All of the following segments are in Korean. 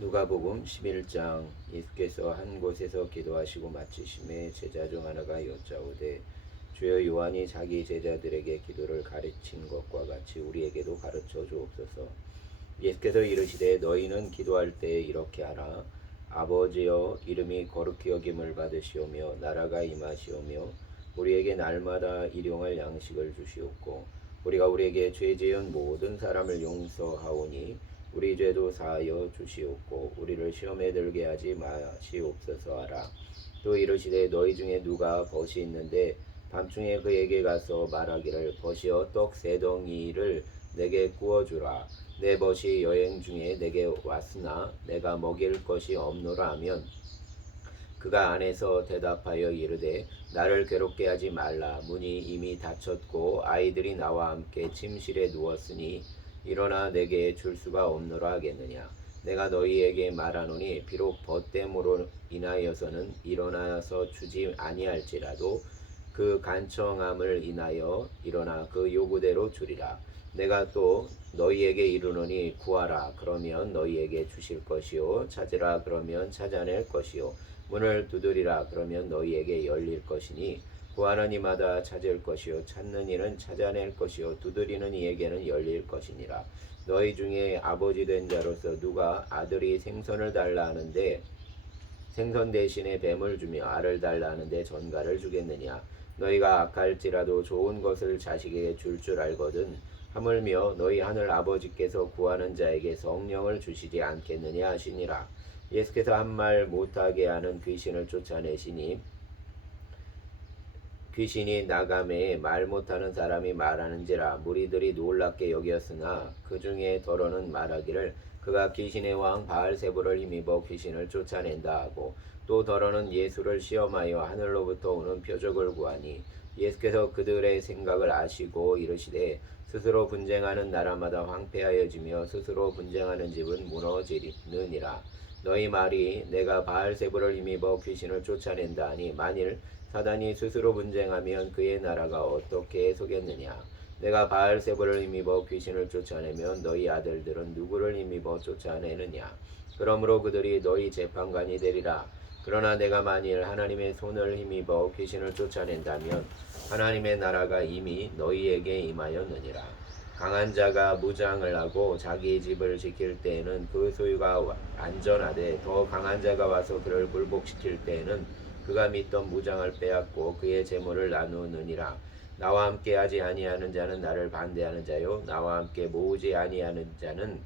누가복음 11장. 예수께서 한 곳에서 기도하시고 마치심에 제자 중 하나가 여짜오되 주여, 요한이 자기 제자들에게 기도를 가르친 것과 같이 우리에게도 가르쳐 주옵소서. 예수께서 이르시되 너희는 기도할 때 이렇게 하라. 아버지여, 이름이 거룩히 여김을 받으시오며 나라가 임하시오며 우리에게 날마다 일용할 양식을 주시옵고 우리가 우리에게 죄 지은 모든 사람을 용서하오니 우리 죄도 사하여 주시옵고 우리를 시험에 들게 하지 마시옵소서 하라. 또 이르시되 너희 중에 누가 벗이 있는데 밤중에 그에게 가서 말하기를 벗이여 떡 세 덩이를 내게 구워주라. 내 벗이 여행 중에 내게 왔으나 내가 먹일 것이 없노라 하면 그가 안에서 대답하여 이르되 나를 괴롭게 하지 말라. 문이 이미 닫혔고 아이들이 나와 함께 침실에 누웠으니 일어나 내게 줄 수가 없노라 하겠느냐. 내가 너희에게 말하노니 비록 벗됨으로 인하여서는 일어나서 주지 아니할지라도 그 간청함을 인하여 일어나 그 요구대로 주리라. 내가 또 너희에게 이르노니 구하라, 그러면 너희에게 주실 것이요 찾으라, 그러면 찾아낼 것이요 문을 두드리라, 그러면 너희에게 열릴 것이니 구하는 이마다 찾을 것이요 찾는 이는 찾아낼 것이요 두드리는 이에게는 열릴 것이니라. 너희 중에 아버지 된 자로서 누가 아들이 생선을 달라 하는데 생선 대신에 뱀을 주며 알을 달라 하는데 전갈을 주겠느냐. 너희가 악할지라도 좋은 것을 자식에게 줄 알거든 하물며 너희 하늘 아버지께서 구하는 자에게 성령을 주시지 않겠느냐 하시니라. 예수께서 한 말 못하게 하는 귀신을 쫓아내시니 귀신이 나가매 말 못하는 사람이 말하는지라. 무리들이 놀랍게 여겼으나 그 중에 더러는 말하기를 그가 귀신의 왕 바알세불을 힘입어 귀신을 쫓아낸다 하고, 또 더러는 예수를 시험하여 하늘로부터 오는 표적을 구하니 예수께서 그들의 생각을 아시고 이르시되 스스로 분쟁하는 나라마다 황폐하여지며 스스로 분쟁하는 집은 무너지느니라. 너희 말이 내가 바알세불을 힘입어 귀신을 쫓아낸다 하니 만일 사단이 스스로 분쟁하면 그의 나라가 어떻게 서겠느냐. 내가 바알세불을 힘입어 귀신을 쫓아내면 너희 아들들은 누구를 힘입어 쫓아내느냐. 그러므로 그들이 너희 재판관이 되리라. 그러나 내가 만일 하나님의 손을 힘입어 귀신을 쫓아낸다면 하나님의 나라가 이미 너희에게 임하였느니라. 강한 자가 무장을 하고 자기 집을 지킬 때에는 그 소유가 안전하되 더 강한 자가 와서 그를 굴복시킬 때에는 그가 믿던 무장을 빼앗고 그의 재물을 나누느니라. 나와 함께 하지 아니하는 자는 나를 반대하는 자요 나와 함께 모으지 아니하는 자는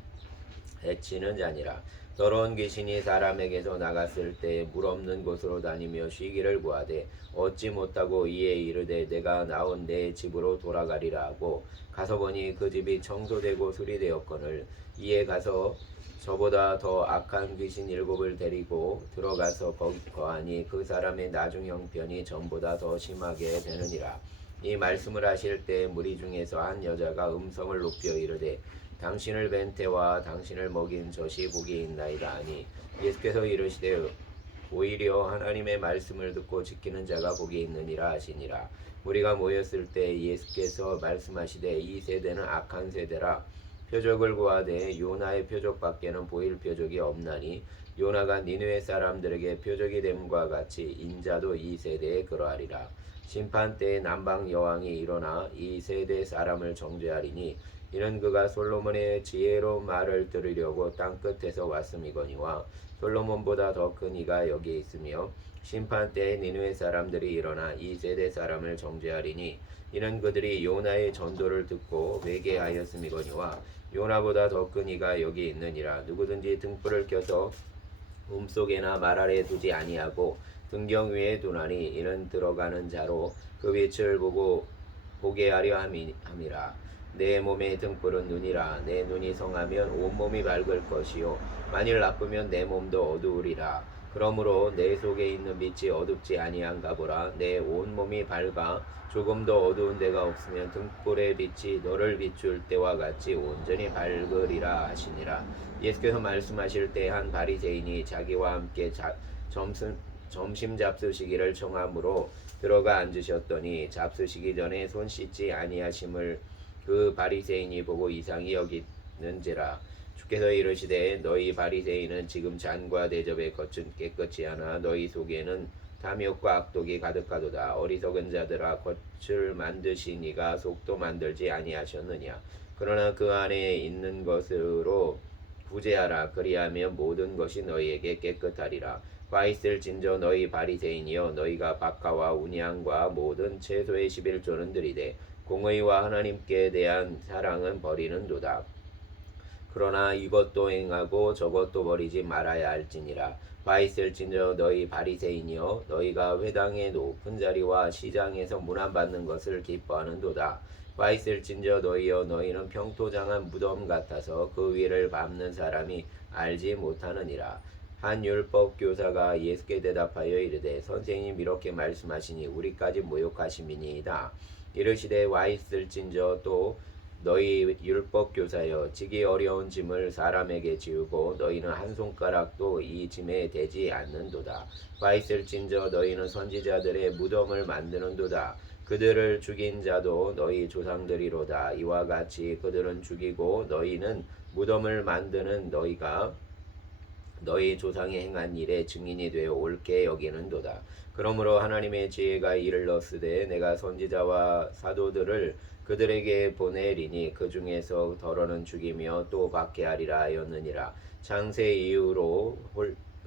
해치는 자니라. 더러운 귀신이 사람에게서 나갔을 때 물 없는 곳으로 다니며 쉬기를 구하되 얻지 못하고 이에 이르되 내가 나온 내 집으로 돌아가리라 하고 가서 보니 그 집이 청소되고 수리되었거늘 이에 가서 저보다 더 악한 귀신 7을 데리고 들어가서 거하니 그 사람의 나중 형편이 전보다 더 심하게 되느니라. 이 말씀을 하실 때 무리 중에서 한 여자가 음성을 높여 이르되 당신을 뵌 때와 당신을 먹인 젖이 복이 있나이다 하니 예수께서 이르시되 오히려 하나님의 말씀을 듣고 지키는 자가 복이 있느니라 하시니라. 무리가 모였을 때 예수께서 말씀하시되 이 세대는 악한 세대라. 표적을 구하되 요나의 표적밖에는 보일 표적이 없나니 요나가 니느웨 사람들에게 표적이 됨과 같이 인자도 이 세대에 그러하리라. 심판 때에 남방 여왕이 일어나 이 세대 사람을 정죄하리니 이는 그가 솔로몬의 지혜로운 말을 들으려고 땅끝에서 왔음이거니와 솔로몬보다 더 큰 이가 여기 있으며 심판 때에 니느웨 사람들이 일어나 이 세대 사람을 정죄하리니 이는 그들이 요나의 전도를 듣고 회개하였음이거니와 요나보다 더 큰 이가 여기 있느니라. 누구든지 등불을 켜서 몸속에나 말 아래 두지 아니하고 등경 위에 두나니 이는 들어가는 자로 그 빛을 보게 하려 함이라. 내 몸의 등불은 눈이라. 내 눈이 성하면 온몸이 밝을 것이요 만일 나쁘면 내 몸도 어두우리라. 그러므로 내 속에 있는 빛이 어둡지 아니한가 보라. 내 온몸이 밝아 조금도 어두운 데가 없으면 등불의 빛이 너를 비출 때와 같이 온전히 밝으리라 하시니라. 예수께서 말씀하실 때 한 바리새인이 자기와 함께 점심 잡수시기를 청함으로 들어가 앉으셨더니 잡수시기 전에 손 씻지 아니하심을 그 바리새인이 보고 이상히 여기는지라. 주께서 이르시되 너희 바리새인은 지금 잔과 대접의 겉은 깨끗이 하나 너희 속에는 탐욕과 악독이 가득하도다. 어리석은 자들아, 겉을 만드시니가 속도 만들지 아니하셨느냐. 그러나 그 안에 있는 것으로 구제하라. 그리하면 모든 것이 너희에게 깨끗하리라. 와 있을진저 너희 바리새인이여, 너희가 박하와 운양과 모든 채소의 11조는 들이되 공의와 하나님께 대한 사랑은 버리는도다. 그러나 이것도 행하고 저것도 버리지 말아야 할지니라. 와 있을진저 너희 바리새인이여, 너희가 회당의 높은 자리와 시장에서 문안받는 것을 기뻐하는도다. 와 있을진저 너희여, 너희는 평토장한 무덤 같아서 그 위를 밟는 사람이 알지 못하느니라. 한 율법 교사가 예수께 대답하여 이르되, 선생님 이렇게 말씀하시니 우리까지 모욕하심이니이다. 이르시되 와 있을진저 또 너희 율법 교사여, 지기 어려운 짐을 사람에게 지우고 너희는 한 손가락도 이 짐에 대지 않는도다. 와 있을진저 너희는 선지자들의 무덤을 만드는도다. 그들을 죽인 자도 너희 조상들이로다. 이와 같이 그들은 죽이고 너희는 무덤을 만드는 너희가 너희 조상이 행한 일의 증인이 되어 옳게 여기는도다. 그러므로 하나님의 지혜가 이르렀으되 내가 선지자와 사도들을 그들에게 보내리니 그 중에서 더러는 죽이며 또 박해하리라 하였느니라. 창세 이후로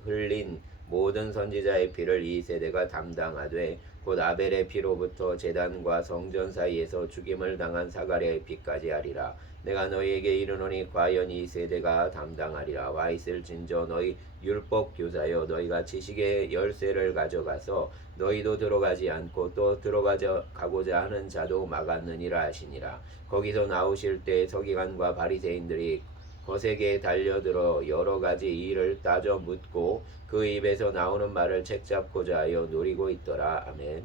흘린 모든 선지자의 피를 이 세대가 담당하되 곧 아벨의 피로부터 제단과 성전 사이에서 죽임을 당한 사가랴의 피까지 하리라. 내가 너희에게 이르노니 과연 이 세대가 담당하리라. 와 있을진저 너희 율법 교사여, 너희가 지식의 열쇠를 가져가서 너희도 들어가지 않고 또 들어가고자 하는 자도 막았느니라 하시니라. 거기서 나오실 때 서기관과 바리새인들이 거세게 달려들어 여러 가지 일을 따져 묻고 그 입에서 나오는 말을 책잡고자 하여 노리고 있더라. 아멘.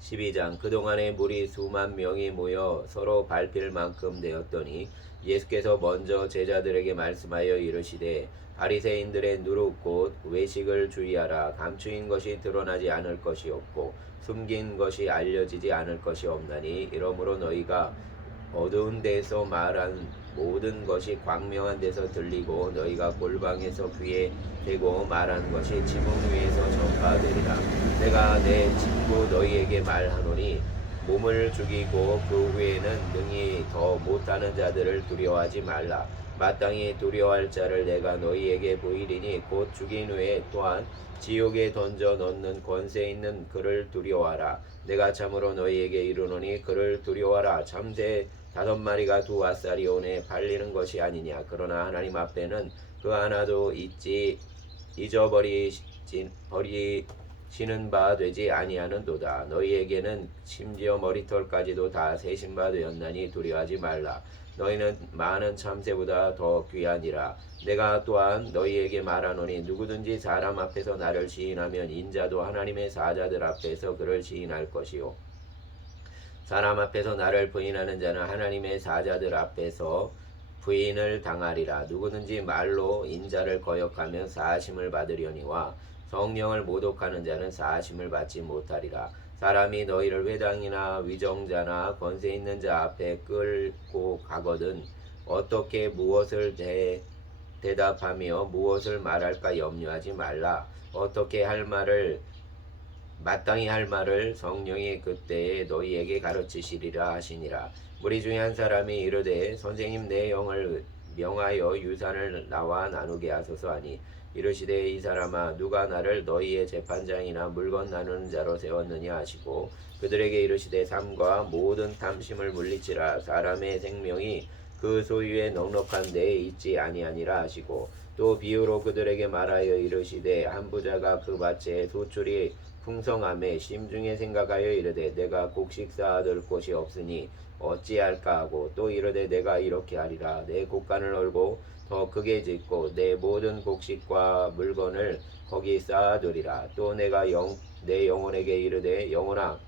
12장. 그동안에 무리 수만 명이 모여 서로 밟힐 만큼 되었더니 예수께서 먼저 제자들에게 말씀하여 이르시되, 바리새인들의 누룩 곧 외식을 주의하라. 감추인 것이 드러나지 않을 것이 없고 숨긴 것이 알려지지 않을 것이 없나니, 이러므로 너희가 어두운 데서 말한 모든 것이 광명한 데서 들리고 너희가 골방에서 귀에 대고 말한 것이 지붕 위에서 전파되리라. 내가 내 친구 너희에게 말하노니 몸을 죽이고 그 후에는 능히 더 못하는 자들을 두려워하지 말라. 마땅히 두려워할 자를 내가 너희에게 보이리니 곧 죽인 후에 또한 지옥에 던져 넣는 권세 있는 그를 두려워하라. 내가 참으로 너희에게 이르노니 그를 두려워하라. 참새 5마리가 2앗살이오내 팔리는 것이 아니냐. 그러나 하나님 앞에는 그 하나도 버리시는 바 되지 아니하는도다. 너희에게는 심지어 머리털까지도 다 세신 바 되었나니 두려워하지 말라. 너희는 많은 참새보다 더 귀하니라. 내가 또한 너희에게 말하노니 누구든지 사람 앞에서 나를 시인하면 인자도 하나님의 사자들 앞에서 그를 시인할 것이요, 사람 앞에서 나를 부인하는 자는 하나님의 사자들 앞에서 부인을 당하리라. 누구든지 말로 인자를 거역하면 사하심을 받으려니와 성령을 모독하는 자는 사하심을 받지 못하리라. 사람이 너희를 회당이나 위정자나 권세 있는 자 앞에 끌고 가거든 어떻게 무엇을 대답하며 무엇을 말할까 염려하지 말라. 어떻게 마땅히 할 말을 성령이 그때에 너희에게 가르치시리라 하시니라. 무리 중에 한 사람이 이르되, 선생님 내 영을 명하여 유산을 나와 나누게 하소서 하니, 이르시되, 이 사람아, 누가 나를 너희의 재판장이나 물건 나누는 자로 세웠느냐 하시고, 그들에게 이르시되, 삶과 모든 탐심을 물리치라. 사람의 생명이 그 소유의 넉넉한 데에 있지 아니하니라 하시고, 또 비유로 그들에게 말하여 이르시되, 한 부자가 그 밭에 소출이 풍성함에 심중에 생각하여 이르되, 내가 곡식 쌓아둘 곳이 없으니 어찌할까 하고, 또 이르되, 내가 이렇게 하리라. 내 곡간을 헐고 더 크게 짓고 내 모든 곡식과 물건을 거기 쌓아두리라. 또 내가 내 영혼에게 이르되, 영혼아,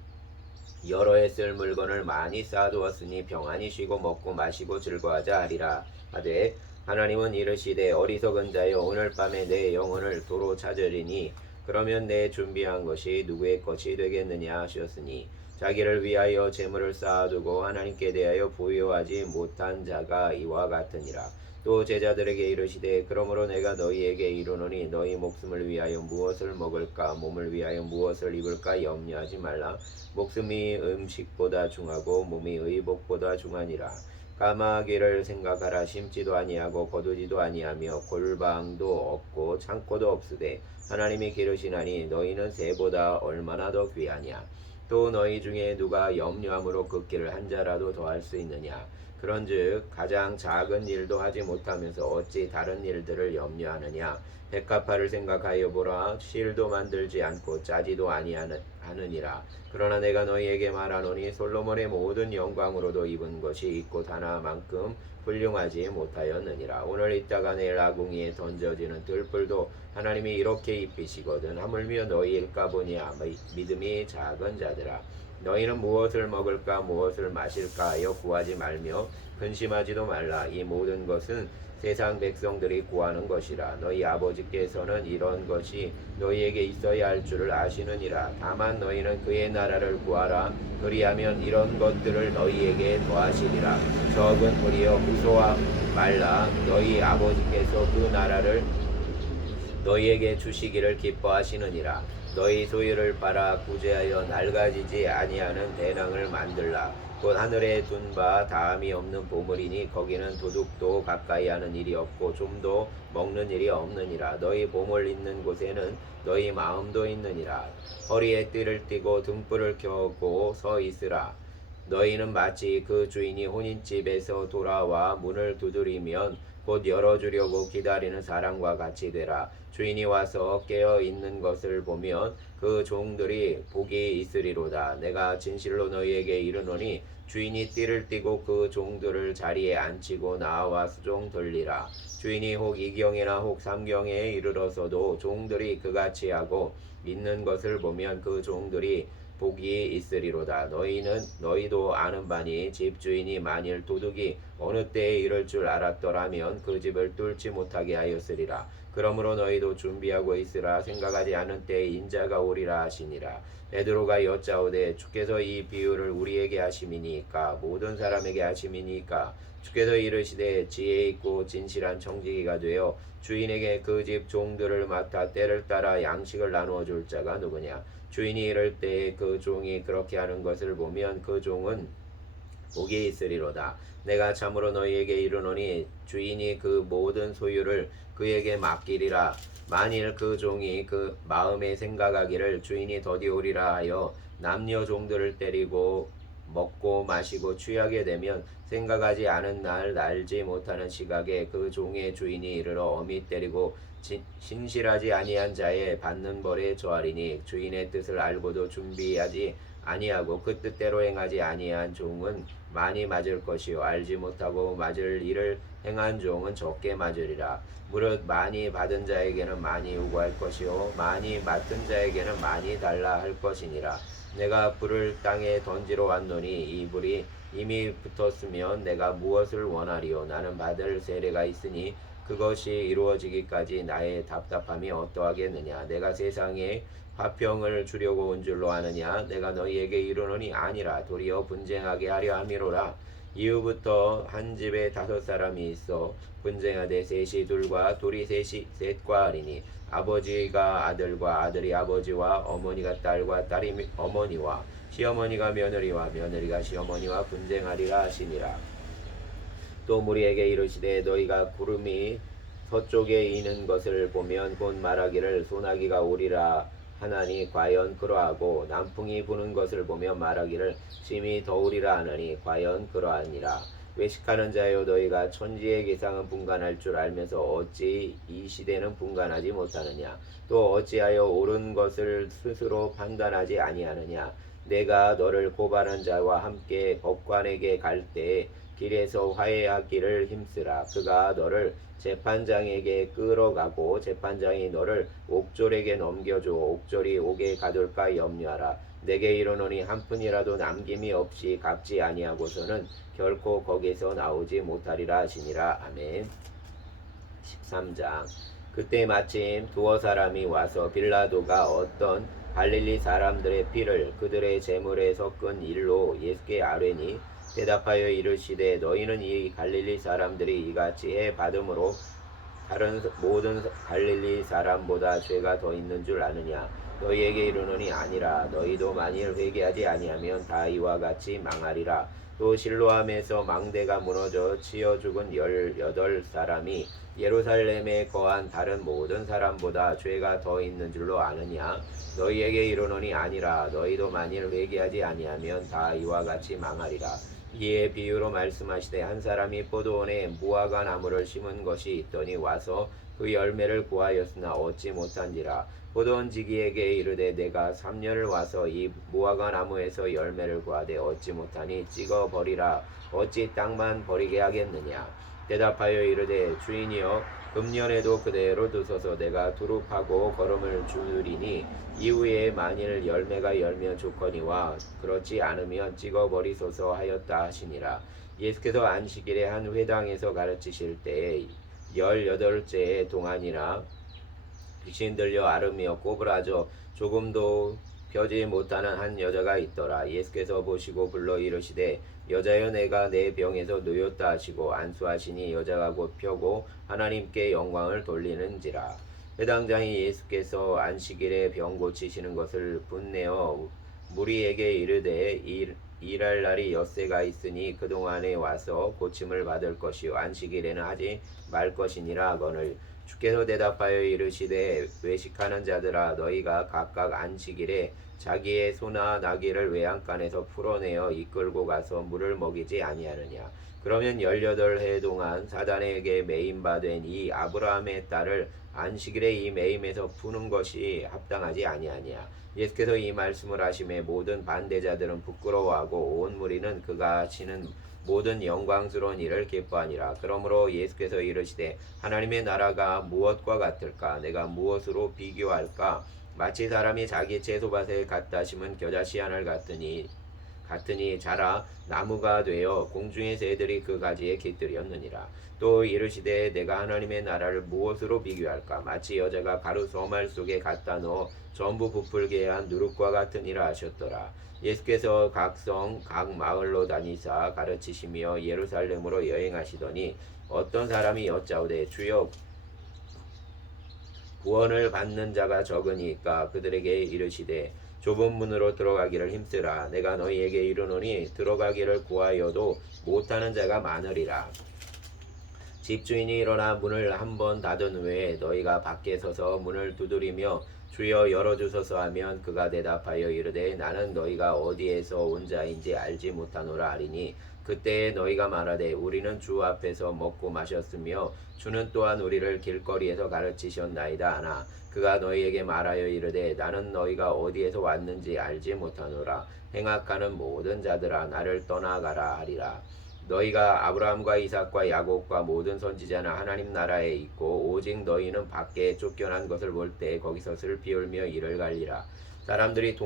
여러 해 쓸 물건을 많이 쌓아두었으니 평안히 쉬고 먹고 마시고 즐거워하자 하리라 하되, 하나님은 이르시되, 어리석은 자여, 오늘 밤에 내 영혼을 도로 찾으리니 그러면 내 준비한 것이 누구의 것이 되겠느냐 하셨으니, 자기를 위하여 재물을 쌓아두고 하나님께 대하여 부유하지 못한 자가 이와 같으니라. 또 제자들에게 이르시되 그러므로 내가 너희에게 이르노니 너희 목숨을 위하여 무엇을 먹을까 몸을 위하여 무엇을 입을까 염려하지 말라. 목숨이 음식보다 중하고 몸이 의복보다 중하니라. 까마귀를 생각하라. 심지도 아니하고 거두지도 아니하며 골방도 없고 창고도 없으되 하나님이 기르시나니 너희는 새보다 얼마나 더 귀하냐. 또 너희 중에 누가 염려함으로 그 길을 한 자라도 더할 수 있느냐. 그런즉 가장 작은 일도 하지 못하면서 어찌 다른 일들을 염려하느냐. 백합화를 생각하여 보라. 실도 만들지 않고 짜지도 아니하느니라. 그러나 내가 너희에게 말하노니 솔로몬의 모든 영광으로도 입은 것이 곧 하나만큼 훌륭하지 못하였느니라. 오늘 있다가 내일 아궁이에 던져지는 들불도 하나님이 이렇게 입히시거든. 하물며 너희일까 보냐. 믿음이 작은 자들아. 너희는 무엇을 먹을까 무엇을 마실까 하여 구하지 말며 근심하지도 말라. 이 모든 것은 세상 백성들이 구하는 것이라. 너희 아버지께서는 이런 것이 너희에게 있어야 할 줄을 아시느니라. 다만 너희는 그의 나라를 구하라. 그리하면 이런 것들을 너희에게 더하시리라. 적은 무리여 무서워 말라. 너희 아버지께서 그 나라를 너희에게 주시기를 기뻐하시느니라. 너희 소유를 팔아 구제하여 낡아지지 아니하는 배낭을 만들라. 곧 하늘에 둔 바 다함이 없는 보물이니 거기는 도둑도 가까이 하는 일이 없고 좀도 먹는 일이 없느니라. 너희 보물 있는 곳에는 너희 마음도 있느니라. 허리에 띠를 띠고 등불을 켜고 서 있으라. 너희는 마치 그 주인이 혼인집에서 돌아와 문을 두드리면 곧 열어주려고 기다리는 사람과 같이 되라. 주인이 와서 깨어 있는 것을 보면 그 종들이 복이 있으리로다. 내가 진실로 너희에게 이르노니 주인이 띠를 띠고 그 종들을 자리에 앉히고 나와 수종 돌리라. 주인이 혹 이경에나 혹 삼경에 이르러서도 종들이 그같이 하고 있는 것을 보면 그 종들이 복이 있으리로다. 너희도 아는 바니 집주인이 만일 도둑이 어느 때에 이럴 줄 알았더라면 그 집을 뚫지 못하게 하였으리라. 그러므로 너희도 준비하고 있으라. 생각하지 않은 때에 인자가 오리라 하시니라. 베드로가 여짜오되 주께서 이 비유를 우리에게 하심이니까 모든 사람에게 하심이니까. 주께서 이르시되 지혜 있고 진실한 청지기가 되어 주인에게 그 집 종들을 맡아 때를 따라 양식을 나누어 줄 자가 누구냐. 주인이 이럴 때에 그 종이 그렇게 하는 것을 보면 그 종은 복이 있으리로다. 내가 참으로 너희에게 이르노니 주인이 그 모든 소유를 그에게 맡기리라. 만일 그 종이 그 마음에 생각하기를 주인이 더디오리라 하여 남녀 종들을 때리고 먹고 마시고 취하게 되면 생각하지 않은 날 날지 못하는 시각에 그 종의 주인이 이르러 엄히 때리고 신실하지 아니한 자의 받는 벌에 저하리니 주인의 뜻을 알고도 준비하지 아니하고 그 뜻대로 행하지 아니한 종은 많이 맞을 것이요 알지 못하고 맞을 일을 행한 종은 적게 맞으리라. 무릇 많이 받은 자에게는 많이 요구할 것이요 많이 맡은 자에게는 많이 달라 할 것이니라. 내가 불을 땅에 던지러 왔노니 이 불이 이미 붙었으면 내가 무엇을 원하리요. 나는 받을 세례가 있으니 그것이 이루어지기까지 나의 답답함이 어떠하겠느냐. 내가 세상에 화평을 주려고 온 줄로 아느냐. 내가 너희에게 이르노니 아니라 도리어 분쟁하게 하려 함이로라. 이후부터 한 집에 5사람이 있어 분쟁하되 셋이 둘과 둘이 셋과 하리니 아버지가 아들과 아들이 아버지와 어머니가 딸과 딸이 어머니와 시어머니가 며느리와 며느리가 시어머니와 분쟁하리라 하시니라. 또 무리에게 이르시되 너희가 구름이 서쪽에 이는 것을 보면 곧 말하기를 소나기가 오리라 하나니 과연 그러하고 남풍이 부는 것을 보면 말하기를 심히 더우리라 하나니 과연 그러하니라. 외식하는 자여 너희가 천지의 계상은 분간할 줄 알면서 어찌 이 시대는 분간하지 못하느냐. 또 어찌하여 옳은 것을 스스로 판단하지 아니하느냐. 내가 너를 고발한 자와 함께 법관에게 갈 때에 길에서 화해하기를 힘쓰라. 그가 너를 재판장에게 끌어가고 재판장이 너를 옥졸에게 넘겨줘 옥졸이 옥에 가둘까 염려하라. 내게 이르노니 한 푼이라도 남김이 없이 갚지 아니하고서는 결코 거기서 나오지 못하리라 하시니라. 아멘. 13장. 그때 마침 두어 사람이 와서 빌라도가 어떤 갈릴리 사람들의 피를 그들의 제물에 섞은 일로 예수께 아뢰니 대답하여 이르시되 너희는 이 갈릴리 사람들이 이같이 해 받음으로 다른 모든 갈릴리 사람보다 죄가 더 있는 줄 아느냐. 너희에게 이르노니 아니라. 너희도 만일 회개하지 아니하면 다 이와 같이 망하리라. 또 실로암에서 망대가 무너져 치여 죽은 18사람이 예루살렘에 거한 다른 모든 사람보다 죄가 더 있는 줄로 아느냐. 너희에게 이르노니 아니라. 너희도 만일 회개하지 아니하면 다 이와 같이 망하리라. 이에 비유로 말씀하시되 한 사람이 포도원에 무화과 나무를 심은 것이 있더니 와서 그 열매를 구하였으나 얻지 못한지라. 포도원지기에게 이르되 내가 3년을 와서 이 무화과 나무에서 열매를 구하되 얻지 못하니 찍어 버리라. 어찌 땅만 버리게 하겠느냐. 대답하여 이르되 주인이여 금년에도 그대로 두소서. 내가 두릅하고 거름을 주리니 이후에 만일 열매가 열면 좋거니와 그렇지 않으면 찍어버리소서 하였다 하시니라. 예수께서 안식일에 한 회당에서 가르치실 때에 18째 동안이나 귀신 들려 앓으며 꼬부라져 조금도 펴지 못하는 한 여자가 있더라. 예수께서 보시고 불러 이르시되 여자여 내가 내 병에서 놓였다 하시고 안수하시니 여자가 곧 펴고 하나님께 영광을 돌리는지라. 회당장이 예수께서 안식일에 병 고치시는 것을 분내어 무리에게 이르되 일할 날이 엿새가 있으니 그동안에 와서 고침을 받을 것이요 안식일에는 하지 말 것이니라 하거늘. 주께서 대답하여 이르시되 외식하는 자들아 너희가 각각 안식일에 자기의 소나 나귀를 외양간에서 풀어내어 이끌고 가서 물을 먹이지 아니하느냐. 그러면 18해 동안 사단에게 매임받은 이 아브라함의 딸을 안식일에 이 매임에서 푸는 것이 합당하지 아니하냐. 예수께서 이 말씀을 하심에 모든 반대자들은 부끄러워하고 온 무리는 그가 하시는 모든 영광스러운 일을 기뻐하니라. 그러므로 예수께서 이르시되 하나님의 나라가 무엇과 같을까? 내가 무엇으로 비교할까? 마치 사람이 자기 채소밭에 갖다 심은 겨자씨 하나를 같으니 자라 나무가 되어 공중의 새들이 그 가지에 깃들였느니라. 또 이르시되 내가 하나님의 나라를 무엇으로 비교할까? 마치 여자가 가루 소말 속에 갖다 넣어 전부 부풀게 한 누룩과 같으니라 하셨더라. 예수께서 각 성, 각 마을로 다니사 가르치시며 예루살렘으로 여행하시더니 어떤 사람이 여짜오되 주여 구원을 받는 자가 적으니까 그들에게 이르시되 좁은 문으로 들어가기를 힘쓰라. 내가 너희에게 이르노니 들어가기를 구하여도 못하는 자가 많으리라. 집주인이 일어나 문을 한번 닫은 후에 너희가 밖에 서서 문을 두드리며 주여 열어주소서 하면 그가 대답하여 이르되 나는 너희가 어디에서 온 자인지 알지 못하노라 하리니 그때에 너희가 말하되 우리는 주 앞에서 먹고 마셨으며 주는 또한 우리를 길거리에서 가르치셨나이다 하나 그가 너희에게 말하여 이르되 나는 너희가 어디에서 왔는지 알지 못하노라. 행악하는 모든 자들아 나를 떠나가라 하리라. 너희가 아브라함과 이삭과 야곱과 모든 선지자는 하나님 나라에 있고 오직 너희는 밖에 쫓겨난 것을 볼 때 거기서 슬피 울며 이를 갈리라. 사람들이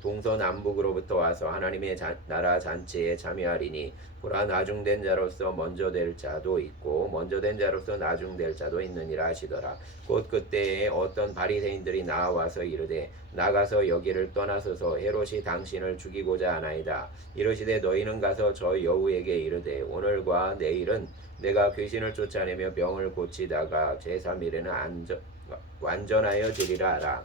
동서남북으로부터 와서 하나님의 나라 잔치에 참여하리니 보라 나중된 자로서 먼저 될 자도 있고 먼저 된 자로서 나중될 자도 있느니라 하시더라. 곧 그때에 어떤 바리새인들이 나와서 이르되 나가서 여기를 떠나소서 헤롯이 당신을 죽이고자 하나이다. 이르시되 너희는 가서 저 여우에게 이르되 오늘과 내일은 내가 귀신을 쫓아내며 병을 고치다가 제3일에는 완전하여 지리라 하라.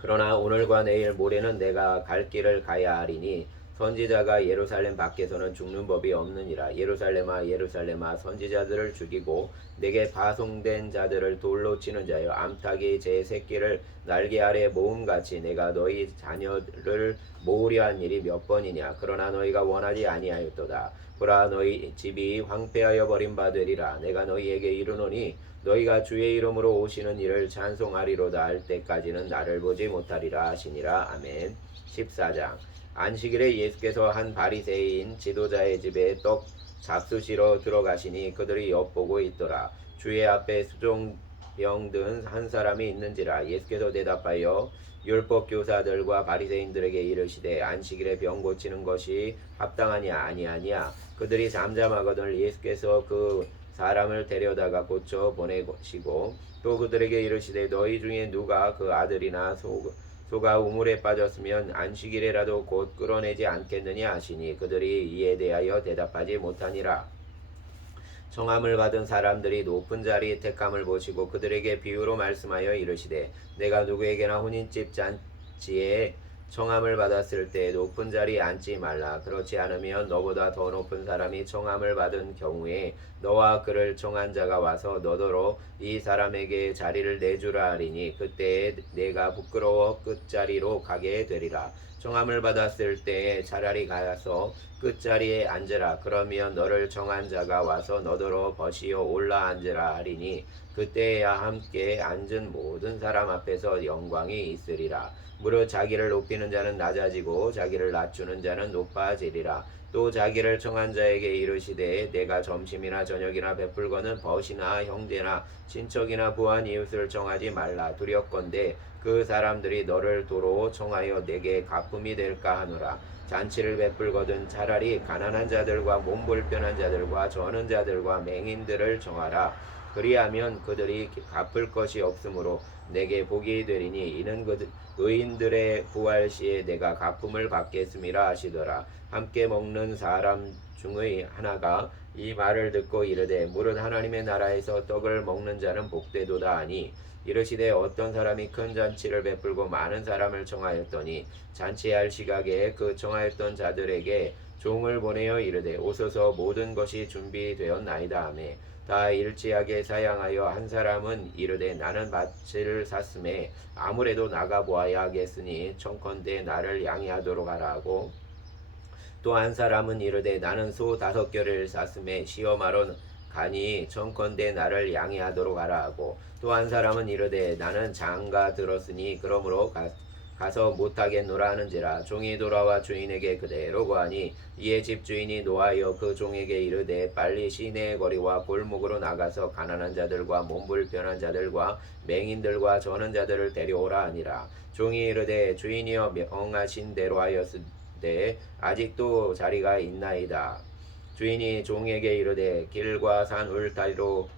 그러나 오늘과 내일 모레는 내가 갈 길을 가야 하리니 선지자가 예루살렘 밖에서는 죽는 법이 없느니라. 예루살렘아 예루살렘아 선지자들을 죽이고 내게 파송된 자들을 돌로 치는 자여 암탉이 제 새끼를 날개 아래 모음같이 내가 너희 자녀를 모으려 한 일이 몇 번이냐. 그러나 너희가 원하지 아니하였도다. 보라 너희 집이 황폐하여 버림받으리라. 내가 너희에게 이르노니 너희가 주의 이름으로 오시는 이를 찬송하리로다 할 때까지는 나를 보지 못하리라 하시니라. 아멘. 14장. 안식일에 예수께서 한 바리새인 지도자의 집에 떡 잡수시러 들어가시니 그들이 엿보고 있더라. 주의 앞에 수종병 든 한 사람이 있는지라. 예수께서 대답하여 율법 교사들과 바리새인들에게 이르시되 안식일에 병 고치는 것이 합당하냐 아니하냐. 그들이 잠잠하거든 예수께서 그 사람을 데려다가 고쳐 보내시고 또 그들에게 이르시되 너희 중에 누가 그 아들이나 소가 우물에 빠졌으면 안식일에라도 곧 끌어내지 않겠느냐 하시니 그들이 이에 대하여 대답하지 못하니라. 청함을 받은 사람들이 높은 자리에 택함을 보시고 그들에게 비유로 말씀하여 이르시되 내가 누구에게나 혼인집 잔치에 청함을 받았을 때 높은 자리에 앉지 말라. 그렇지 않으면 너보다 더 높은 사람이 청함을 받은 경우에 너와 그를 청한 자가 와서 너더러 이 사람에게 자리를 내주라 하리니 그때에 내가 부끄러워 끝자리로 가게 되리라. 청함을 받았을 때에 차라리 가서 끝자리에 앉으라. 그러면 너를 정한 자가 와서 너더러 버시어 올라 앉으라 하리니 그때야 함께 앉은 모든 사람 앞에서 영광이 있으리라. 무릇 자기를 높이는 자는 낮아지고 자기를 낮추는 자는 높아지리라. 또 자기를 청한 자에게 이르시되 내가 점심이나 저녁이나 베풀거는 벗이나 형제나 친척이나 부한 이웃을 청하지 말라. 두렵건대 그 사람들이 너를 도로 청하여 내게 갚음이 될까 하노라. 잔치를 베풀거든 차라리 가난한 자들과 몸불편한 자들과 저는 자들과 맹인들을 정하라. 그리하면 그들이 갚을 것이 없으므로 내게 복이 되리니 이는 의인들의 부활 시에 내가 갚음을 받겠음이라 하시더라. 함께 먹는 사람 중의 하나가 이 말을 듣고 이르되 무릇 하나님의 나라에서 떡을 먹는 자는 복되도다 하니 이르시되 어떤 사람이 큰 잔치를 베풀고 많은 사람을 청하였더니 잔치할 시각에 그 청하였던 자들에게 종을 보내어 이르되 오소서 모든 것이 준비되었나이다 하매 다 일치하게 사양하여 한 사람은 이르되 나는 밭을 샀음에 아무래도 나가 보아야 하겠으니 청컨대 나를 양해하도록 하라 하고 또 한 사람은 이르되 나는 소 5결을 샀음에 시험하러 가니 청컨대 나를 양해하도록 하라 하고 또 한 사람은 이르되 나는 장가 들었으니 그러므로 가서 못하겠노라 하는지라. 종이 돌아와 주인에게 그대로 고하니 이에 집주인이 노하여 그 종에게 이르되 빨리 시내의 거리와 골목으로 나가서 가난한 자들과 몸불편한 자들과 맹인들과 저는 자들을 데려오라 하니라. 종이 이르되 주인이여 명하신 대로 하였으되 아직도 자리가 있나이다. 주인이 종에게 이르되 길과 산 울타리로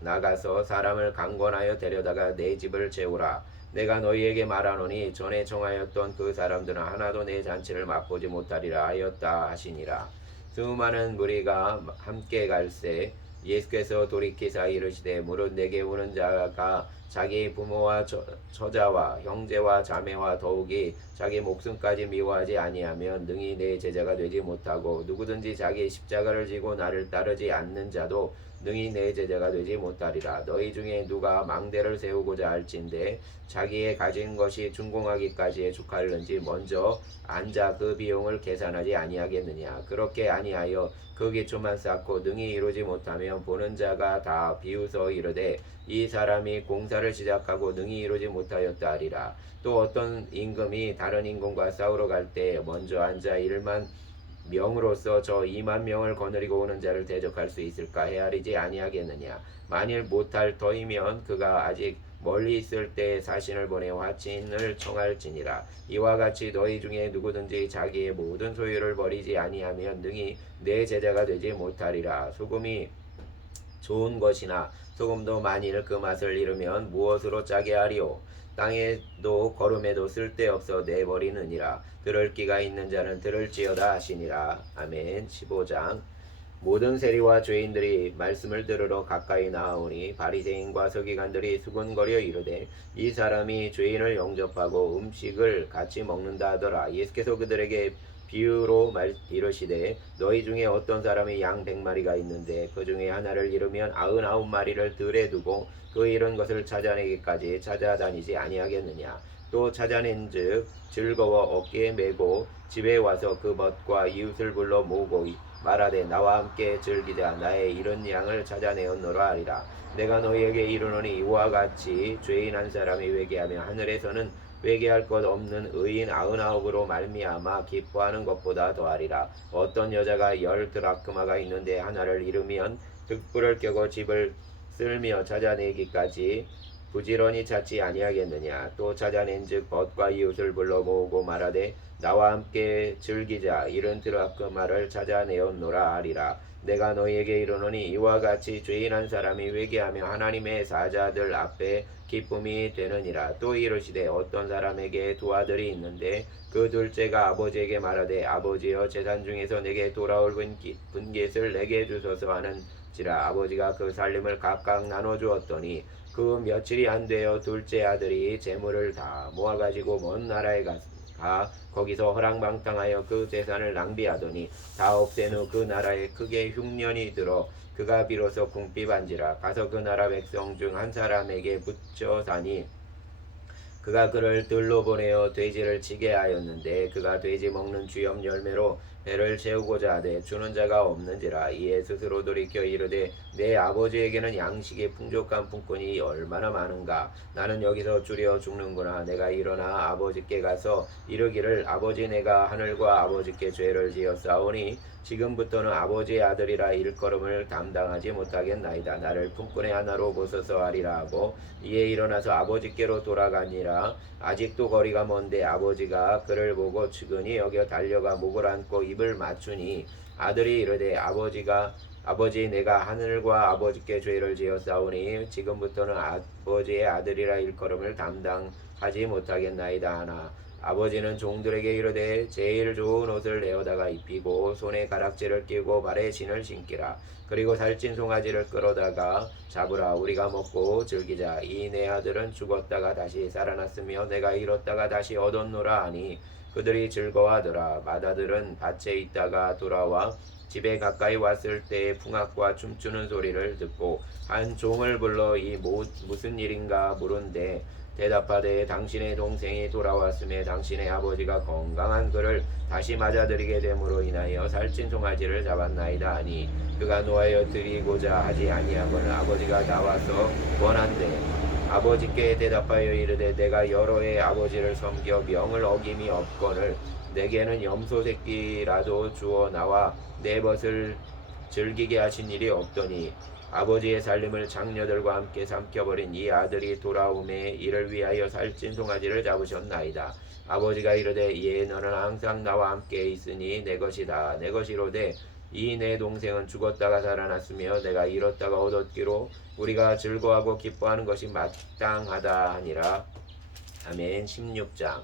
나가서 사람을 강권하여 데려다가 내 집을 채우라. 내가 너희에게 말하노니 전에 청하였던 그 사람들은 하나도 내 잔치를 맛보지 못하리라 하였다 하시니라. 수많은 무리가 함께 갈새 예수께서 돌이키사 이르시되 무릇 내게 오는 자가 자기 부모와 처자와 형제와 자매와 더욱이 자기 목숨까지 미워하지 아니하면 능히 내 제자가 되지 못하고 누구든지 자기 십자가를 지고 나를 따르지 않는 자도 능히 내 제자가 되지 못하리라. 너희 중에 누가 망대를 세우고자 할진대 자기의 가진 것이 준공하기까지에 죽할는지 먼저 앉아 그 비용을 계산하지 아니하겠느냐. 그렇게 아니하여 그 기초만 쌓고 능히 이루지 못하면 보는 자가 다 비웃어 이르되 이 사람이 공사를 시작하고 능히 이루지 못하였다 하리라. 또 어떤 임금이 다른 임금과 싸우러 갈 때 먼저 앉아 1만 명으로서 저 2만 명을 거느리고 오는 자를 대적할 수 있을까 헤아리지 아니하겠느냐. 만일 못할 터이면 그가 아직 멀리 있을 때 사신을 보내 화친을 청할지니라. 이와 같이 너희 중에 누구든지 자기의 모든 소유를 버리지 아니하면 능히 내 제자가 되지 못하리라. 소금이 좋은 것이나 소금도 만일 그 맛을 잃으면 무엇으로 짜게 하리오. 땅에도 거름에도 쓸데없어 내버리느니라. 들을 귀가 있는 자는 들을지어다 하시니라. 아멘. 15장. 모든 세리와 죄인들이 말씀을 들으러 가까이 나아오니 바리새인과 서기관들이 수군거려 이르되 이 사람이 죄인을 영접하고 음식을 같이 먹는다 하더라. 예수께서 그들에게 비유로 이르시되 너희 중에 어떤 사람이 양 100마리가 있는데 그 중에 하나를 잃으면 99마리를 들에 두고 그 잃은 것을 찾아내기까지 찾아다니지 아니하겠느냐. 또 찾아낸즉 즐거워 어깨에 메고 집에 와서 그 벗과 이웃을 불러 모으고 말하되 나와 함께 즐기자. 나의 잃은 양을 찾아내었노라 하리라. 내가 너희에게 이르노니 이와 같이 죄인 한 사람이 회개하며 하늘에서는 회개할 것 없는 의인 99으로 말미암아 기뻐하는 것보다 더하리라. 어떤 여자가 10드라크마가 있는데 하나를 잃으면 등불을 켜고 집을 쓸며 찾아내기까지 부지런히 찾지 아니하겠느냐. 또 찾아낸즉 벗과 이웃을 불러 모으고 말하되 나와 함께 즐기자. 이른 들어 그 말을 찾아내었노라 하리라. 내가 너희에게 이르노니 이와 같이 죄인한 사람이 회개하며 하나님의 사자들 앞에 기쁨이 되느니라. 또 이르시되 어떤 사람에게 두 아들이 있는데 그 둘째가 아버지에게 말하되 아버지여 재산 중에서 내게 돌아올 분깃을 내게 주소서 하는지라. 아버지가 그 살림을 각각 나눠 주었더니 그 며칠이 안 되어 둘째 아들이 재물을 다 모아가지고 먼 나라에 가 거기서 허랑방탕하여 그 재산을 낭비하더니 다 없앤 후 그 나라에 크게 흉년이 들어 그가 비로소 궁핍한지라. 가서 그 나라 백성 중 한 사람에게 붙여 사니 그가 그를 들로 보내어 돼지를 치게 하였는데 그가 돼지 먹는 쥐염 열매로 배를 채우고자 하되 주는 자가 없는지라. 이에 스스로 돌이켜 이르되 내 아버지에게는 양식이 풍족한 품꾼이 얼마나 많은가. 나는 여기서 주려 죽는구나. 내가 일어나 아버지께 가서 이르기를 아버지 내가 하늘과 아버지께 죄를 지었사오니 지금부터는 아버지의 아들이라 일컬음을 담당하지 못하겠나이다. 나를 품꾼의 하나로 보소서 하리라 하고 이에 일어나서 아버지께로 돌아가니라. 아직도 거리가 먼데 아버지가 그를 보고 측은히 여겨 달려가 목을 안고 입을 맞추니 아들이 이르되 아버지 내가 하늘과 아버지께 죄를 지었사오니 지금부터는 아버지의 아들이라 일컬음을 담당하지 못하겠나이다 하나 아버지는 종들에게 이르되 제일 좋은 옷을 내어다가 입히고 손에 가락지를 끼고 발에 신을 신기라. 그리고 살찐 송아지를 끌어다가 잡으라. 우리가 먹고 즐기자. 이 내 아들은 죽었다가 다시 살아났으며 내가 잃었다가 다시 얻었노라 하니 그들이 즐거워하더라. 맏아들은 밭에 있다가 돌아와 집에 가까이 왔을 때 풍악과 춤추는 소리를 듣고 한 종을 불러 이 무슨 일인가 물은데 대답하되 당신의 동생이 돌아왔음에 당신의 아버지가 건강한 그를 다시 맞아들이게 됨으로 인하여 살찐 송아지를 잡았나이다 하니 그가 노하여 드리고자 하지 아니하거나 아버지가 나와서 원한대 아버지께 대답하여 이르되 내가 여러 해 아버지를 섬겨 명을 어김이 없거늘 내게는 염소 새끼라도 주어 나와 내 벗을 즐기게 하신 일이 없더니 아버지의 살림을 장녀들과 함께 삼켜버린 이 아들이 돌아오매 이를 위하여 살찐 송아지를 잡으셨나이다. 아버지가 이르되 이에 너는 항상 나와 함께 있으니 내 것이다. 내 것이로되 이 내 동생은 죽었다가 살아났으며 내가 잃었다가 얻었기로 우리가 즐거워하고 기뻐하는 것이 마땅하다 하니라. 아멘. 16장.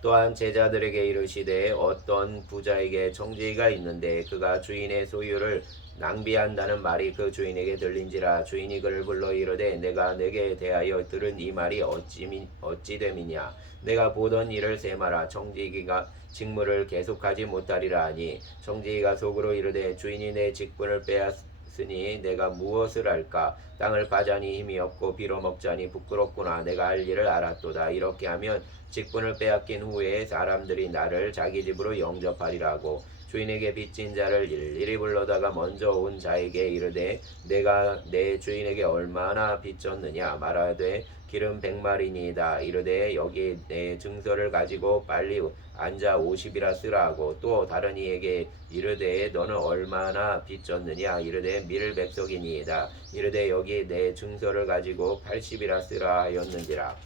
또한 제자들에게 이르시되 어떤 부자에게 청지기가 있는데 그가 주인의 소유를 낭비한다는 말이 그 주인에게 들린지라. 주인이 그를 불러 이르되 내가 내게 대하여 들은 이 말이 어찌 됨이냐. 내가 보던 일을 세마라. 청지기가 직무를 계속하지 못하리라 하니 청지기가 속으로 이르되 주인이 내 직분을 빼앗으니 내가 무엇을 할까. 땅을 파자니 힘이 없고 빌어먹자니 부끄럽구나. 내가 할 일을 알았도다. 이렇게 하면 직분을 빼앗긴 후에 사람들이 나를 자기 집으로 영접하리라고 주인에게 빚진 자를 일일이 불러다가 먼저 온 자에게 이르되 내가 내 주인에게 얼마나 빚졌느냐. 말하되 기름 100마리니이다. 이르되 여기 내 증서를 가지고 빨리 앉아 50이라 쓰라 하고 또 다른 이에게 이르되 너는 얼마나 빚졌느냐. 이르되 밀 100석이니이다. 이르되 여기 내 증서를 가지고 80이라 쓰라 하였는지라.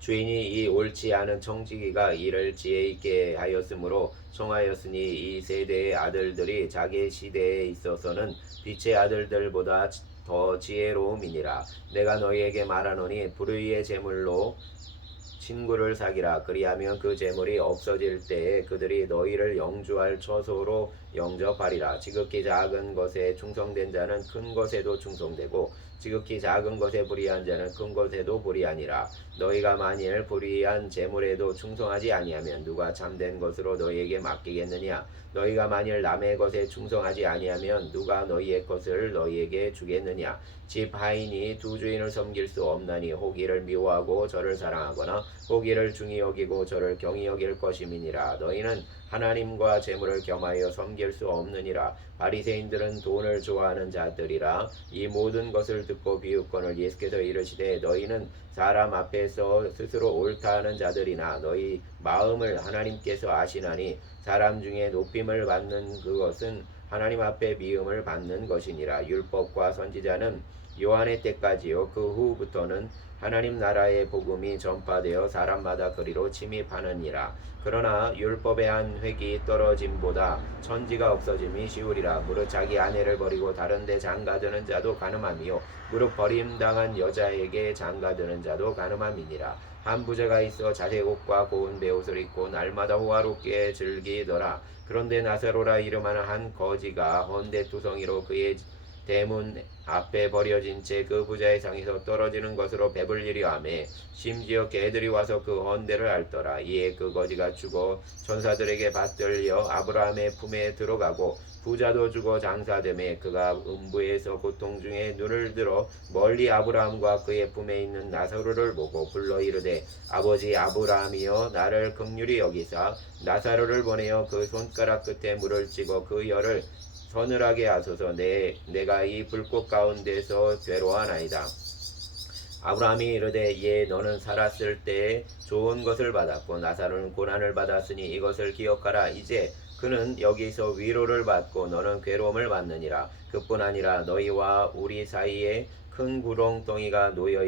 주인이 이 옳지 않은 청지기가 이를 지혜 있게 하였으므로 청하였으니 이 세대의 아들들이 자기 시대에 있어서는 빛의 아들들보다 더 지혜로움이니라. 내가 너희에게 말하노니 불의의 제물로 친구를 사귀라. 그리하면 그 재물이 없어질 때에 그들이 너희를 영주할 처소로 영접하리라. 지극히 작은 것에 충성된 자는 큰 것에도 충성되고 지극히 작은 것에 불의한 자는 큰 것에도 불의하니라. 너희가 만일 불의한 재물에도 충성하지 아니하면 누가 참된 것으로 너희에게 맡기겠느냐. 너희가 만일 남의 것에 충성하지 아니하면 누가 너희의 것을 너희에게 주겠느냐. 집 하인이 두 주인을 섬길 수 없나니 혹 이를 미워하고 저를 사랑하거나 혹 이를 중히 여기고 저를 경히 여길 것임이니라. 너희는 하나님과 재물을 겸하여 섬길 수 없느니라. 바리새인들은 돈을 좋아하는 자들이라. 이 모든 것을 듣고 비웃거늘 예수께서 이르시되 너희는 사람 앞에서 스스로 옳다 하는 자들이나 너희 마음을 하나님께서 아시나니 사람 중에 높임을 받는 그것은 하나님 앞에 미움을 받는 것이니라. 율법과 선지자는 요한의 때까지요. 그 후부터는 하나님 나라의 복음이 전파되어 사람마다 그리로 침입하느니라. 그러나 율법의 한 획이 떨어짐보다 천지가 없어짐이 쉬우리라. 무릇 자기 아내를 버리고 다른 데 장가드는 자도 가늠함이요 무릇 버림당한 여자에게 장가드는 자도 가늠함이니라. 한 부자가 있어 자색옷과 고운 베옷을 입고 날마다 호화롭게 즐기더라. 그런데 나사로라 이름하는 한 거지가 헌데투성이로 그의 대문 앞에 버려진 채 그 부자의 상에서 떨어지는 것으로 배불리려 하매 심지어 개들이 와서 그 헌대를 앓더라. 이에 그 거지가 죽어 천사들에게 받들려 아브라함의 품에 들어가고 부자도 죽어 장사되매 그가 음부에서 고통 중에 눈을 들어 멀리 아브라함과 그의 품에 있는 나사로를 보고 불러 이르되 아버지 아브라함이여 나를 긍휼히 여기사 나사로를 보내어 그 손가락 끝에 물을 찍어 그 혀를 서늘하게 하소서. 내가 이 불꽃 가운데서 괴로워하나이다. 아브라함이 이르되 예 너는 살았을 때에 좋은 것을 받았고 나사로는 고난을 받았으니 이것을 기억하라. 이제 그는 여기서 위로를 받고 너는 괴로움을 받느니라. 그뿐 아니라 너희와 우리 사이에 큰 구렁텅이가 놓여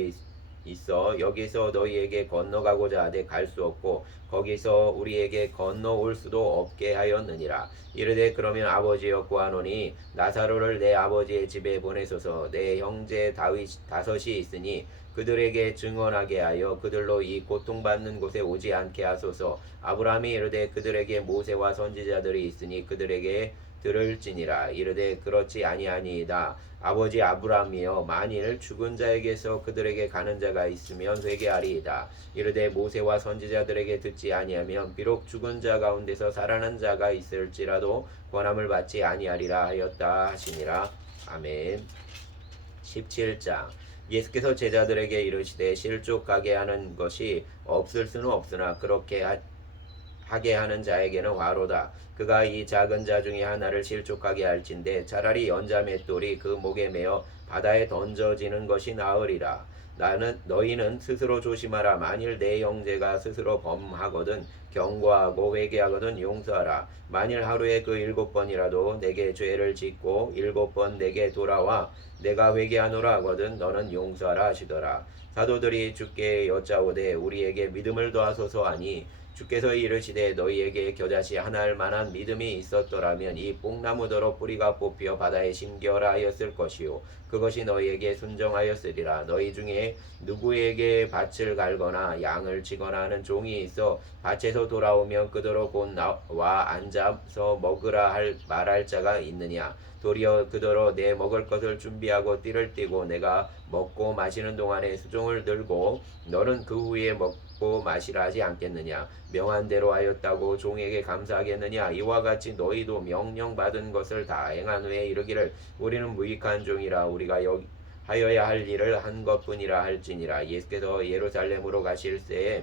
있어 여기서 너희에게 건너가고자 하되 갈 수 없고 거기서 우리에게 건너올 수도 없게 하였느니라. 이르되 그러면 아버지여 구하노니 나사로를 내 아버지의 집에 보내소서. 내 형제 다섯이 있으니 그들에게 증언하게 하여 그들로 이 고통받는 곳에 오지 않게 하소서. 아브라함이 이르되 그들에게 모세와 선지자들이 있으니 그들에게 들을지니라. 이르되 그렇지 아니하니이다. 아버지 아브라함이여 만일 죽은 자에게서 그들에게 가는 자가 있으면 회개하리이다. 이르되 모세와 선지자들에게 듣지 아니하면 비록 죽은 자 가운데서 살아난 자가 있을지라도 권함을 받지 아니하리라 하였다 하시니라. 아멘. 17장 예수께서 제자들에게 이르시되 실족하게 하는 것이 없을 수는 없으나 그렇게 하게 하는 자에게는 화로다. 그가 이 작은 자 중에 하나를 실족하게 할진대 차라리 연자 맷돌이 그 목에 매어 바다에 던져지는 것이 나으리라. 너희는 스스로 조심하라. 만일 내 형제가 스스로 범하거든 경고하고 회개하거든 용서하라. 만일 하루에 그 7번이라도 내게 죄를 짓고 7번 내게 돌아와 내가 회개하노라 하거든 너는 용서하라 하시더라. 사도들이 주께 여짜오되 우리에게 믿음을 더하소서 하니 주께서 이르시되 너희에게 겨자씨 하나할 만한 믿음이 있었더라면 이 뽕나무더러 뿌리가 뽑혀 바다에 심겨라 하였을 것이요 그것이 너희에게 순정하였으리라. 너희 중에 누구에게 밭을 갈거나 양을 치거나 하는 종이 있어 밭에서 돌아오면 그더러 곧 나와 앉아서 먹으라 말할 자가 있느냐. 도리어 그더러 내 먹을 것을 준비하고 띠를 띠고 내가 먹고 마시는 동안에 수종을 들고 너는 그 후에 먹고 마시라 하지 않겠느냐. 명한 대로 하였다고 종에게 감사하겠느냐. 이와 같이 너희도 명령받은 것을 다 행한 후에 이르기를 우리는 무익한 종이라 우리가 하여야 할 일을 한 것뿐이라 할지니라. 예수께서 예루살렘으로 가실 때에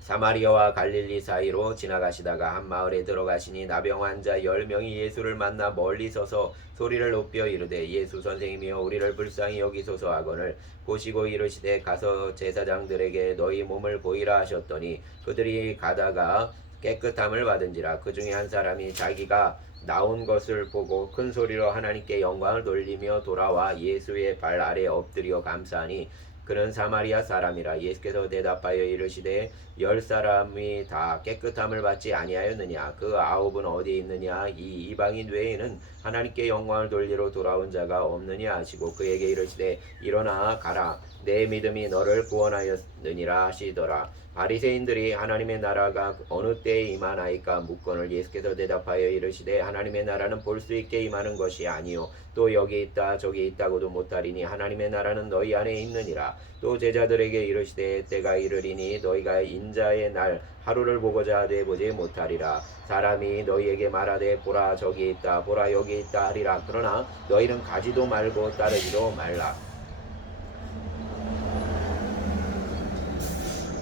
사마리아와 갈릴리 사이로 지나가시다가 한 마을에 들어가시니 나병 환자 10명이 예수를 만나 멀리 서서 소리를 높여 이르되 예수 선생님이여 우리를 불쌍히 여기소서 하거늘 보시고 이르시되 가서 제사장들에게 너희 몸을 보이라 하셨더니 그들이 가다가 깨끗함을 받은지라. 그 중에 한 사람이 자기가 나온 것을 보고 큰 소리로 하나님께 영광을 돌리며 돌아와 예수의 발 아래 엎드려 감사하니 그는 사마리아 사람이라. 예수께서 대답하여 이르시되 10사람이 다 깨끗함을 받지 아니하였느냐. 그 9은 어디 있느냐. 이 이방인 외에는 하나님께 영광을 돌리러 돌아온 자가 없느냐 하시고 그에게 이르시되 일어나 가라. 내 믿음이 너를 구원하였느니라 하시더라. 바리새인들이 하나님의 나라가 어느 때에 임하나이까 묻거늘 예수께서 대답하여 이르시되 하나님의 나라는 볼 수 있게 임하는 것이 아니요 또 여기 있다 저기 있다고도 못하리니 하나님의 나라는 너희 안에 있느니라. 또 제자들에게 이르시되 때가 이르리니 너희가 인자의 날 하루를 보고자 하되 보지 못하리라. 사람이 너희에게 말하되 보라 저기 있다 보라 여기 있다 하리라. 그러나 너희는 가지도 말고 따르지도 말라.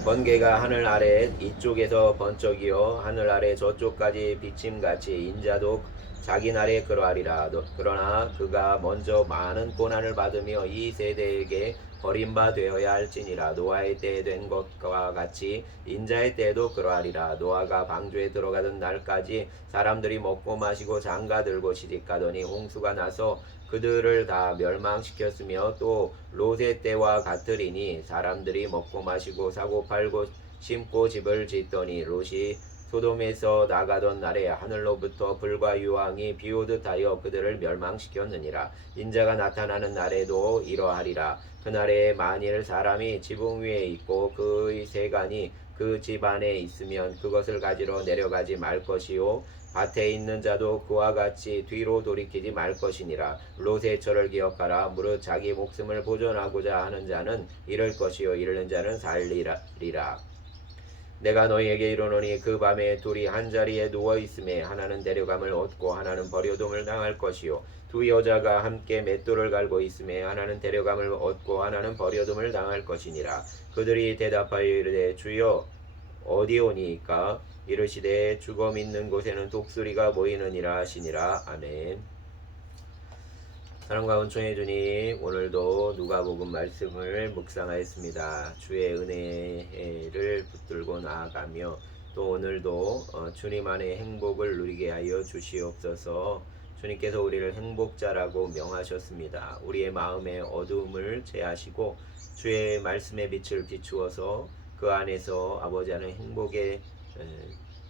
번개가 하늘 아래 이쪽에서 번쩍이어 하늘 아래 저쪽까지 비침같이 인자도 자기 날에 그러하리라. 그러나 그가 먼저 많은 고난을 받으며 이 세대에게 버림바 되어야 할지니라. 노아의 때에 된 것과 같이 인자의 때에도 그러하리라. 노아가 방주에 들어가던 날까지 사람들이 먹고 마시고 장가들고 시집가더니 홍수가 나서 그들을 다 멸망시켰으며 또 롯의 때와 같으리니 사람들이 먹고 마시고 사고 팔고 심고 집을 짓더니 롯이 소돔에서 나가던 날에 하늘로부터 불과 유황이 비오듯 하여 그들을 멸망시켰느니라. 인자가 나타나는 날에도 이러하리라. 그날에 만일 사람이 지붕 위에 있고 그의 세간이 그 집 안에 있으면 그것을 가지러 내려가지 말 것이요 밭에 있는 자도 그와 같이 뒤로 돌이키지 말 것이니라. 롯의 철을 기억하라. 무릇 자기 목숨을 보존하고자 하는 자는 잃을 것이요 잃는 자는 살리리라. 내가 너희에게 이르노니 그 밤에 둘이 한자리에 누워 있음에 하나는 데려감을 얻고 하나는 버려둠을 당할 것이요 두 여자가 함께 맷돌을 갈고 있음에 하나는 데려감을 얻고 하나는 버려둠을 당할 것이니라. 그들이 대답하여 이르되 주여 어디오니까? 이르시되 죽어 있는 곳에는 독수리가 모이느니라 하시니라. 아멘. 사랑과 은총의 주님, 오늘도 누가복음 말씀을 묵상하였습니다. 주의 은혜를 붙들고 나아가며 또 오늘도 주님 안에 행복을 누리게 하여 주시옵소서. 주님께서 우리를 행복자라고 명하셨습니다. 우리의 마음의 어두움을 제하시고 주의 말씀의 빛을 비추어서 그 안에서 아버지 하는 행복의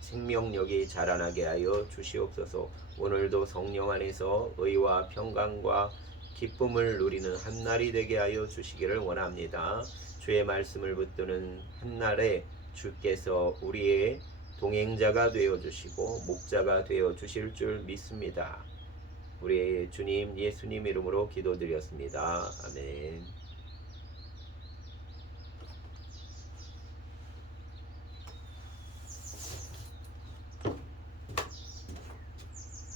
생명력이 자라나게 하여 주시옵소서. 오늘도 성령 안에서 의와 평강과 기쁨을 누리는 한날이 되게 하여 주시기를 원합니다. 주의 말씀을 붙드는 한날에 주께서 우리의 동행자가 되어 주시고 목자가 되어 주실 줄 믿습니다. 우리 주님 예수님 이름으로 기도드렸습니다. 아멘.